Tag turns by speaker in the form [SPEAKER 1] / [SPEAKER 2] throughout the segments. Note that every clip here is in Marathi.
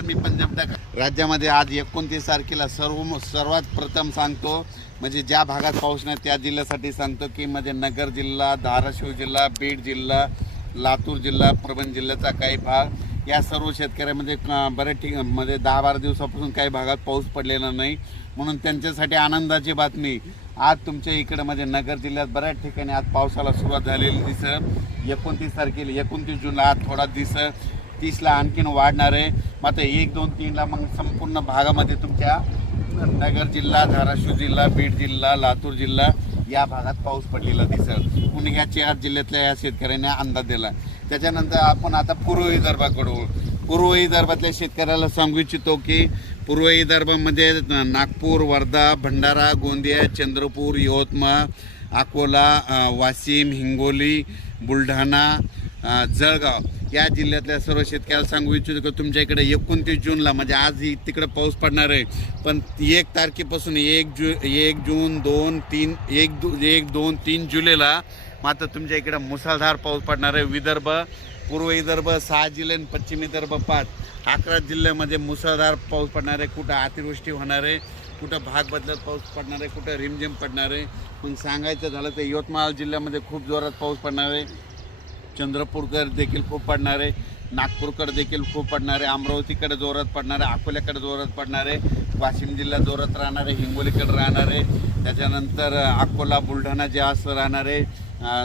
[SPEAKER 1] नमस्कार मी पंजाब टाका राज्यामध्ये आज एकोणतीस तारखेला सर्व सर्वात प्रथम सांगतो म्हणजे ज्या भागात पाऊस नाही त्या जिल्ह्यासाठी सांगतो की म्हणजे नगर जिल्हा धाराशिव जिल्हा बीड जिल्हा लातूर जिल्हा परभणी जिल्ह्याचा काही भाग. या सर्व शेतकऱ्यामध्ये बऱ्याच ठिक म्हणजे दहा बारा दिवसापासून काही भागात पाऊस पडलेला नाही. म्हणून त्यांच्यासाठी आनंदाची बातमी आज तुमच्या इकडं म्हणजे नगर जिल्ह्यात बऱ्याच ठिकाणी आज पावसाला सुरुवात झालेली दिसं एकोणतीस तारखेला एकोणतीस जूनला आज थोडा दिसं तीसला आणखीन वाढणार आहे. मात्र एक दोन तीनला मग संपूर्ण भागामध्ये तुमच्या नगर जिल्हा धाराशिव जिल्हा बीड जिल्हा लातूर जिल्हा या भागात पाऊस पडलेला दिसेल. पुणे चार जिल्ह्यातल्या या शेतकऱ्यांनी अंदाज दिला. त्याच्यानंतर आपण आता पूर्व विदर्भाकडे पूर्व विदर्भातल्या शेतकऱ्याला सांगू इच्छितो की पूर्व विदर्भामध्ये नागपूर वर्धा भंडारा गोंदिया चंद्रपूर यवतमाळ अकोला वाशिम हिंगोली बुलढाणा जळगाव या जिल्ह्यातल्या सर्व शेतकऱ्याला सांगू इच्छितो की तुमच्या इकडे एकोणतीस जूनला म्हणजे आज तिकडे पाऊस पडणार आहे. पण एक तारखेपासून एक जू एक जून दोन तीन एक दो एक दोन तीन जुलैला मात्र तुमच्या इकडे मुसळधार पाऊस पडणार आहे. विदर्भ पूर्व विदर्भ सहा जिल्हे आणि पश्चिम विदर्भ पाच. अकरा जिल्ह्यामध्ये मुसळधार पाऊस पडणार आहे. कुठं अतिवृष्टी होणार आहे कुठं भाग बदलत पाऊस पडणार आहे कुठं रिमझिम पडणार आहे. पण सांगायचं झालं तर यवतमाळ जिल्ह्यामध्ये खूप जोरात पाऊस पडणार आहे. चंद्रपूरकर देखील खूप पडणार आहे नागपूरकडे देखील खूप पडणार आहे अमरावतीकडे जोरात पडणार आहे अकोल्याकडे जोरात पडणार आहे वाशिम जिल्ह्यात जोरात राहणार आहे हिंगोलीकडे राहणार आहे त्याच्यानंतर अकोला बुलढाणा जास्त राहणार आहे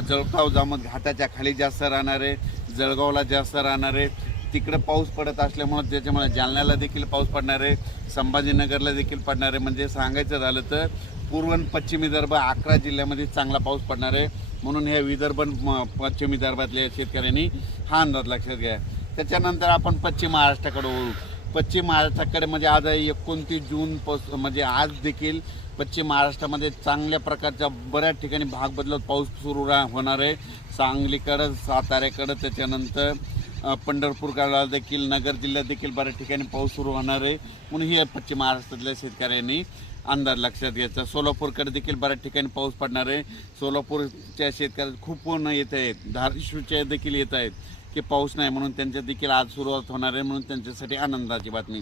[SPEAKER 1] जळगाव जामत घाटाच्या खाली जास्त राहणार आहे जळगावला जास्त राहणार आहे तिकडे पाऊस पडत असल्यामुळं त्याच्यामुळे जालन्याला देखील पाऊस पडणार आहे संभाजीनगरला देखील पडणार. आहे म्हणजे सांगायचं झालं तर पूर्व पश्चिमी विदर्भ अकरा जिल्ह्यामध्ये चांगला पाऊस पडणार. आहे म्हणून हे विदर्भ म- पश्चिम विदर्भातल्या शेतकऱ्यांनी हा अंदाज लक्षात घ्या. त्याच्यानंतर आपण पश्चिम महाराष्ट्राकडे वळू. पश्चिम महाराष्ट्राकडे म्हणजे आज आहे एकोणतीस जून पास म्हणजे आज देखील पश्चिम महाराष्ट्रामध्ये चांगल्या प्रकारच्या बऱ्याच ठिकाणी भाग बदलत पाऊस सुरू रा होणार आहे. सांगलीकडं साताऱ्याकडं त्याच्यानंतर पंढरपूरकडला देखील नगर जिल्ह्यात देखील बऱ्याच ठिकाणी पाऊस सुरू होणार आहे. म्हणून ही पश्चिम महाराष्ट्रातल्या शेतकऱ्यांनी अंदाज लक्षात घ्यायचा. सोलापूरकडे देखील बऱ्याच ठिकाणी पाऊस पडणार आहे. सोलापूरच्या शेतकऱ्यात खूप ऊन येत आहेत. धाराशिवच्या देखील येत आहेत की पाऊस नाही म्हणून त्यांच्या देखील आज सुरुवात होणार आहे म्हणून त्यांच्यासाठी आनंदाची बातमी.